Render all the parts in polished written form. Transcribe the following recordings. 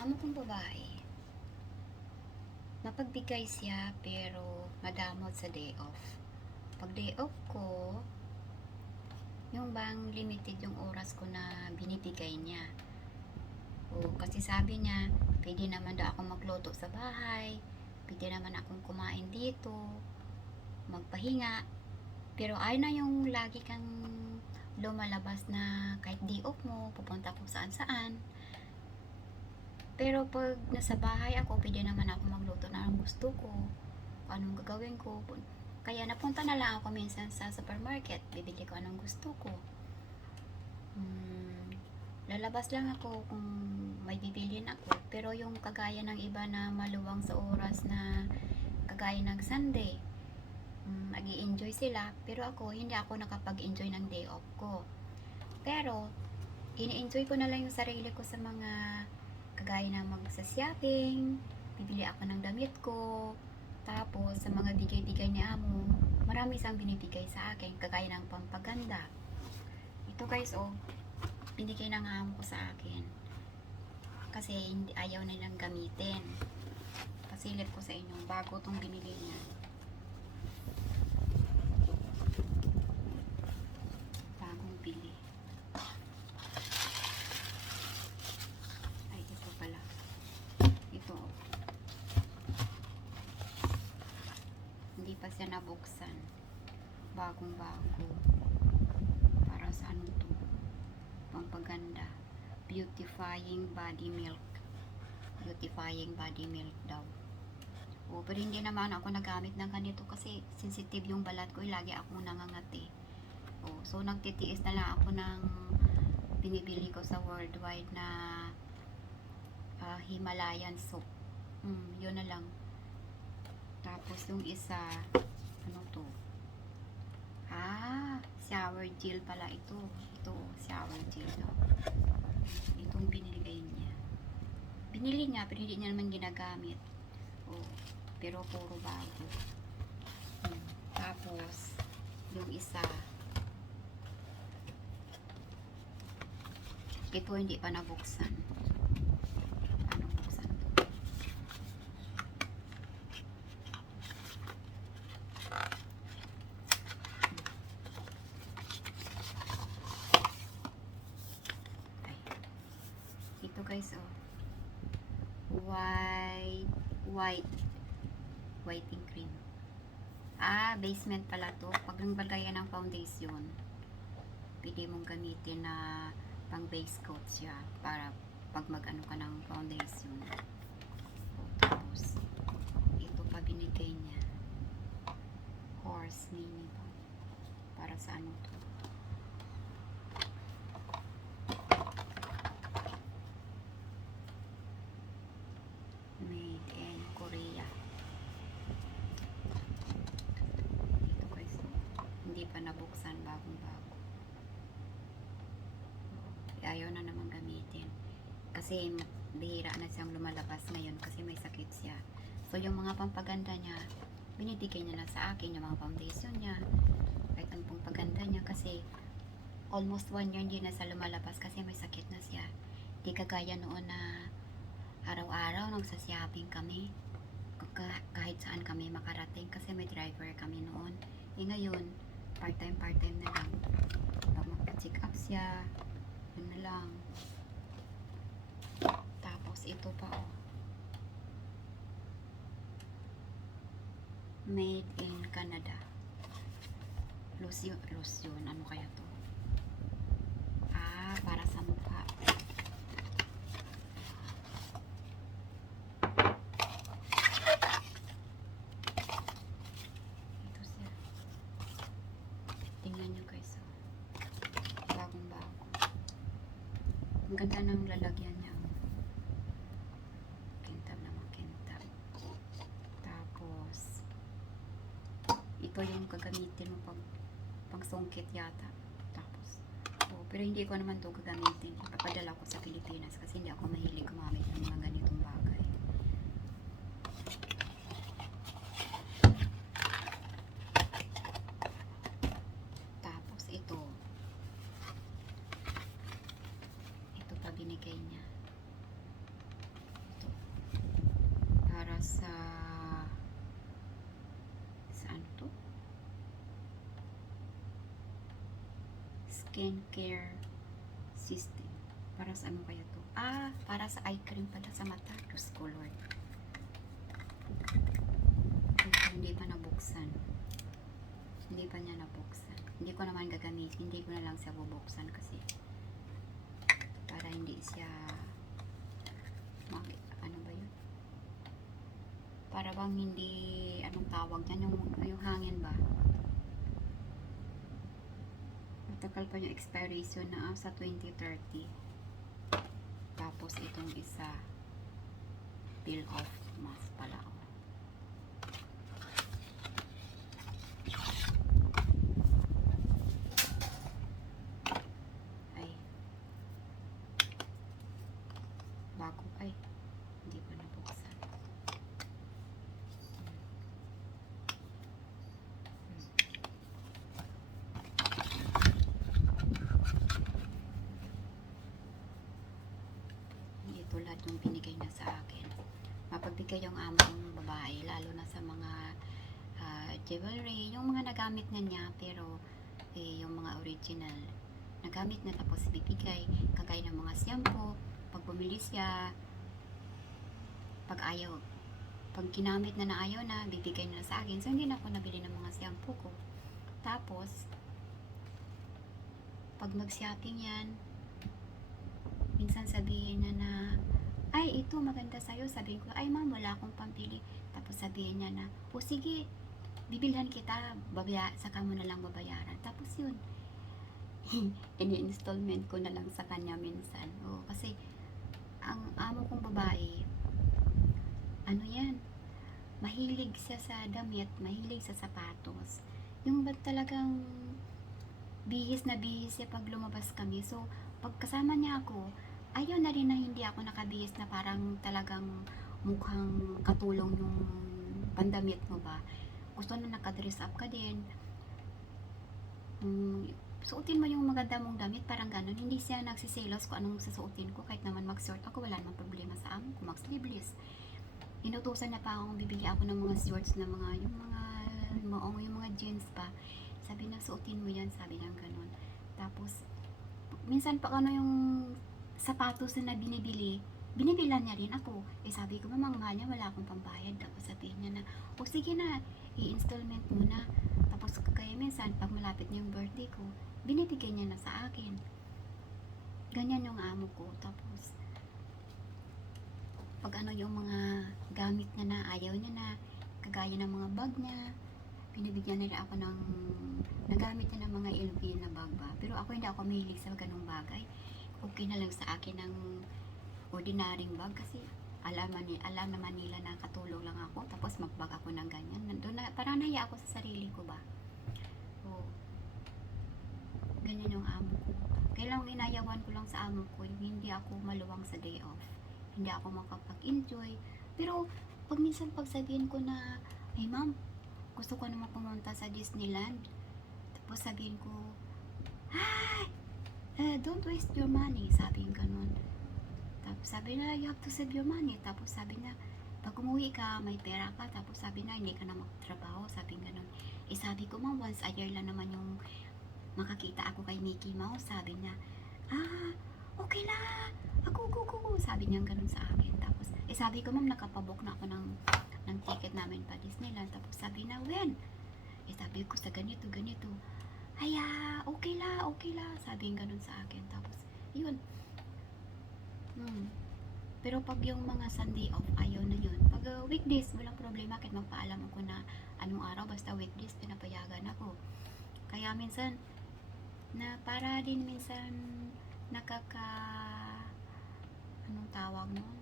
amo kong babae, mapagbigay siya pero madamot sa day off. Pag day off ko, yung bang limited yung oras ko na binibigay niya. Kasi sabi niya, pwede naman daw ako magluto sa bahay, pwede naman akong kumain dito, magpahinga. Pero ay na yung lagi kang lumalabas na kahit day off mo, pupunta kung saan saan. Pero pag nasa bahay ako, pwede naman ako magluto na ang gusto ko, anong gagawin ko. Kaya napunta na lang ako minsan sa supermarket, bibili ko anong gusto ko. Lalabas lang ako kung may bibilin ako. Pero yung kagaya ng iba na maluwang sa oras na kagaya ng Sunday, nag-i-enjoy sila. Pero ako, hindi ako nakapag-enjoy ng day off ko. Pero, ini-enjoy ko na lang yung sarili ko sa mga kagaya ng magsa-shopping, bibili ako ng damit ko, tapos sa mga bigay-bigay ni amo, marami siyang binibigay sa akin, kagaya ng pampaganda. Ito guys, binigay ng amo ko sa akin. Kasi hindi, ayaw nilang gamitin. Pasilip ko sa inyo, bago itong binili niya. Bagong bili. Ay, ito pala. Ito. Hindi pa siya nabuksan. Bagong bago. Para sa ano to? Pampaganda. Beautifying body milk. Beautifying body milk daw. Pero hindi naman ako nagamit ng ganito kasi sensitive yung balat ko. Lagi akong nangangati. So nagtitiis na lang ako ng binibili ko sa worldwide na Himalayan soap. Yun na lang. Tapos yung isa, ano to? Shower gel pala ito. Ito, shower gel daw. Itong binigay niya. Binili niya, pero hindi niya naman ginagamit. Pero puro bago. Tapos, yung isa, ito hindi pa nabuksan. Paano buksan to? Ito guys, whitening cream. Basement pala to. Pag nagbalgayan ng foundation, pwede mong gamitin na pang base coat siya para pag mag-ano ka ng foundation. Tapos, ito pa binigay niya. Horse mini pa. Para sa ano to? Made in Korea. Ito guys, hindi pa nabuksan, bagong bago. Ayaw na naman gamitin kasi bihira na siyang lumalabas ngayon kasi may sakit siya. So yung mga pampaganda niya, binibigay niya na sa akin, yung mga foundation niya, kahit ang pampaganda niya, kasi almost 1 year hindi na sa lumalabas kasi may sakit na siya. Di kagaya noon na araw-araw nagsashopping kami, kahit saan kami makarating kasi may driver kami noon. Ngayon, part-time na lang. Pag magpa-check up siya, yun na lang. Tapos ito pa, made in Canada. Lotion, ano kaya to? Para sa mukha. Ito siya. Tingnan nyo guys, bagong bago. Ang ganda ng lalagyan niya. Kintab naman, kintab. Tapos ito yung gagamitin mo pang sungkit yata. Tapos pero hindi ko naman to gagamitin. Papadala ko sa Pilipinas kasi hindi ako mahilig gumamit ng mga ganitong bagay. Tapos ito pa binigay niya. skincare system. Para sa ano kaya to? Para sa eye cream pala sa mata. Diyos ko Lord. Hindi pa nabuksan. Hindi pa niya nabuksan. Hindi ko naman gagamitin. Hindi ko na lang siya bubuksan kasi para hindi siya ano ba yun? Para bang hindi, anong tawag niyan, yung hangin ba? Matagal pa yung expiration na sa 2030. Tapos itong isa, peel off mask pala. Ay. Bago, ay. Hindi pa nabuksan. Ito lahat yung binigay na sa akin. Mapagbigay yung among babae, lalo na sa mga jewelry, yung mga nagamit na niya, pero yung mga original nagamit na, tapos bibigay kagaya ng mga shampoo. Pag bumili siya, pag ginamit na ayaw na, bibigay na sa akin. So hindi na ako nabili ng mga shampoo ko. Tapos pag mag-shopping yan, minsan sabihin niya na, ay ito maganda sa'yo. Sabihin ko, ay ma'am, wala akong pambili. Tapos sabihin niya na, o sige, bibilhan kita, saka mo na lang babayaran. Tapos yun, ini-installment ko na lang sa kanya minsan. Kasi ang amo kong babae, ano yan, mahilig siya sa damit, mahilig sa sapatos. Yung ba talagang bihis na bihis siya pag lumabas kami. So pag kasama niya ako, ayaw na rin na hindi ako nakabihis na parang talagang mukhang katulong yung pandamit mo ba. Gusto na nakadress up ka din. Suotin mo yung maganda mong damit, parang ganun. Hindi siya nagsiselos kung anong susuotin ko. Kahit naman mag-short ako, wala namang problema sa amo ko, mag-sleeveless. Inutusan na pa akong bibili ako ng mga shorts na yung mga jeans pa. Sabi na, suotin mo yan, sabi niya ganun. Tapos minsan pa yung sapatos na binibili, binibilan niya rin ako. Sabi ko, mamang mahal niya, wala akong pambayad. Tapos sabihin niya na, o sige na, i-installment mo na. Tapos kaya minsan, pag malapit niya yung birthday ko, binibigay niya na sa akin. Ganyan yung amo ko. Tapos pag yung mga gamit niya na ayaw niya na, kagaya ng mga bag niya, binibigyan nila ako ng nagamit niya ng mga LV na bag ba. Pero ako hindi ako mahilig sa ganung bagay. Okay na lang sa akin ng ordinaryong bag kasi alam naman nila na katulong lang ako, tapos magbag ako ng ganyan. Nandun na, parang nahiya ako sa sarili ko ba. Ganyan yung amo ko. Kailang inayawan ko lang sa amo ko yung hindi ako maluwang sa day off. Hindi ako makapag-enjoy. Pero pag minsan pagsabihin ko na, ay ma'am, gusto ko naman pumunta sa Disneyland. Tapos sabihin ko, don't waste your money. Sabi yung ganun. Tapos sabi na, you have to save your money. Tapos sabi na, pag umuwi ka, may pera ka. Tapos sabi na, hindi ka na magtrabaho. Sabi yung ganun. Sabi ko, ma'am, once a year lang naman yung makakita ako kay Mickey Mouse. Sabi niya, okay na. Ako. Sabi niya ganun sa akin. Tapos, sabi ko, ma'am, nakapabok na ako ng ticket namin pa Disneyland. Tapos sabi na, when? Sabi ko, sa ganito. Ay, okay la. Sabi yung ganun sa akin. Tapos, yun. Pero pag yung mga Sunday off, ayaw na yun. Pag weekdays, walang problema. Kahit magpaalam ako na anong araw, basta weekdays, pinapayagan ako. Kaya minsan, na para din minsan anong tawag nun?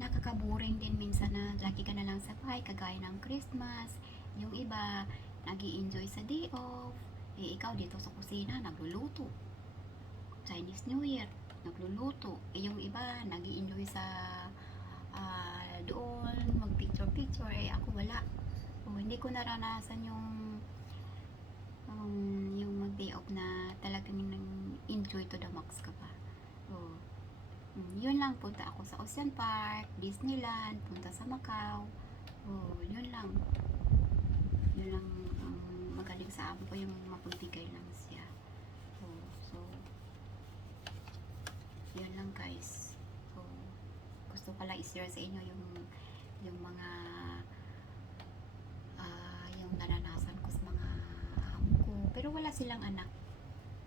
Nakaka-boring din minsan na lagi ka na lang sa bahay, kagaya ng Christmas. Yung iba, nag-i-enjoy sa day off. Ikaw dito sa kusina, nagluluto. Chinese New Year, nagluluto. Yung iba, nag-i-enjoy sa doon, mag-picture. Ako wala. Hindi ko naranasan yung mag-day off na talagang enjoy to the max ka pa. Yun lang, punta ako sa Ocean Park, Disneyland, punta sa Macau. Yun lang ang magaling sa amo ko yung mapagbigay lang siya. So, yun lang guys. So, gusto ko lang i-share sa inyo yung mga yung naranasan ko sa mga amo ko. Pero wala silang anak.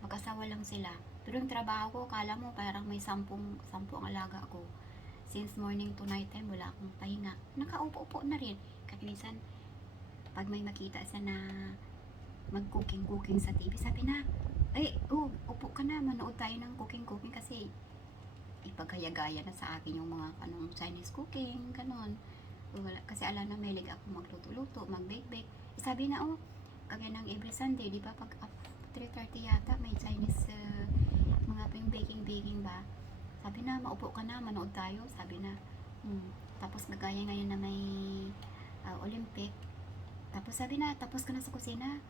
Mag-asawa lang sila. Pero yung trabaho ko, kala mo parang may sampung ang alaga ko. Since morning to night time, wala akong pahinga. Nakaupo-upo na rin. Kahit minsan, pag may makita siya na mag-cooking sa TV, sabi na, ay, upo ka na, manood tayo ng cooking kasi ipagaya-gaya na sa akin yung mga Chinese cooking, ganon. Kasi alam na mahilig ako magluto-luto, mag-bake-bake. Sabi na, kagaya ng every Sunday, di ba, pag 3:30 yata, may Chinese mga baking ba? Sabi na, maupo ka na, manood tayo. Sabi na, tapos nagaya ngayon na may Olympic. Tapos sabi na, tapos ka na sa kusina,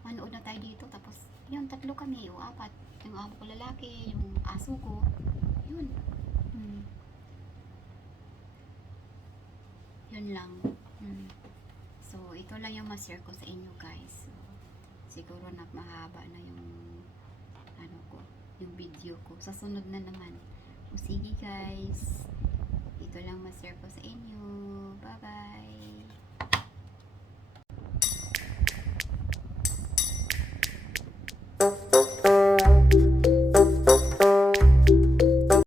manood na tayo dito. Tapos, yun, 3 kami, o 4. Yung amo ko lalaki, yung aso ko, yun. Yun lang. So, ito lang yung ma-share ko sa inyo guys. So, siguro na mahaba na yung yung video ko. Sa sunod na naman. O sige guys. Ito lang ma-share ko sa inyo. Bye bye.